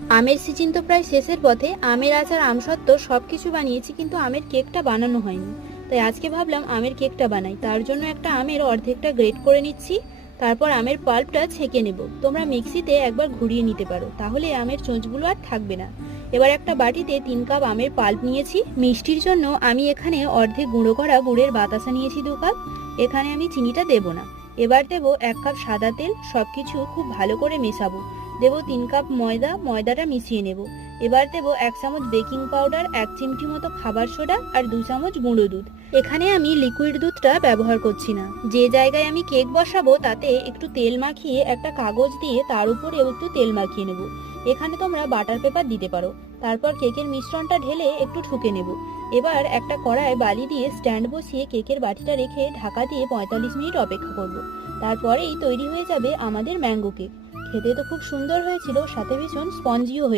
আমের সিজন তো প্রায় শেষের পথে আমের আচার আমসত্ত্ব সব কিছু বানিয়েছি কিন্তু আমের কেকটা বানানো হয়নি। তাই আজকে ভাবলাম আমের কেকটা বানাই। তার জন্য একটা আমের অর্ধেকটা গ্রেট করে নিচ্ছি, তারপর আমের পাল্পটা ছেঁকে নেব। তোমরা মিক্সিতে একবার ঘুরিয়ে নিতে পারো, তাহলে আমের চোঁচগুলো আর থাকবে না। এবার একটা বাটিতে তিন কাপ আমের পাল্প নিয়েছি। মিষ্টির জন্য আমি এখানে অর্ধেক গুঁড়ো করা গুড়ের বাতাসা নিয়েছি দু কাপ। এখানে আমি চিনিটা দেব না। এবার দেব এক কাপ সাদা তেল, সবকিছু খুব ভালো করে মেশাবো। দেব তিন কাপ ময়দা, ময়দাটা মিশিয়ে নেব। এবার দেব এক চামচ বেকিং পাউডার, এক চিমটি মতো খাবার সোডা আর দু চামচ গুঁড়ো দুধ। এখানে আমি লিকুইড দুধটা ব্যবহার করছি না। যে জায়গায় আমি কেক বসাবো, তাতে একটু তেল মাখিয়ে একটা কাগজ দিয়ে তার উপরেও একটু তেল মাখিয়ে নেব। এখানে তোমরা বাটার পেপার দিতে পারো। তারপর কেকের মিশ্রণটা ঢেলে একটু ঠুকে নেব। এবার একটা কড়ায় বালি দিয়ে স্ট্যান্ড বসিয়ে কেকের বাটিটা রেখে ঢাকা দিয়ে পঁয়তাল্লিশ মিনিট অপেক্ষা করব। তারপরেই তৈরি হয়ে যাবে আমাদের ম্যাঙ্গো কেক। খেতে তো খুব সুন্দর হয়েছিল সাথে ভীষণ স্পঞ্জিও হয়ে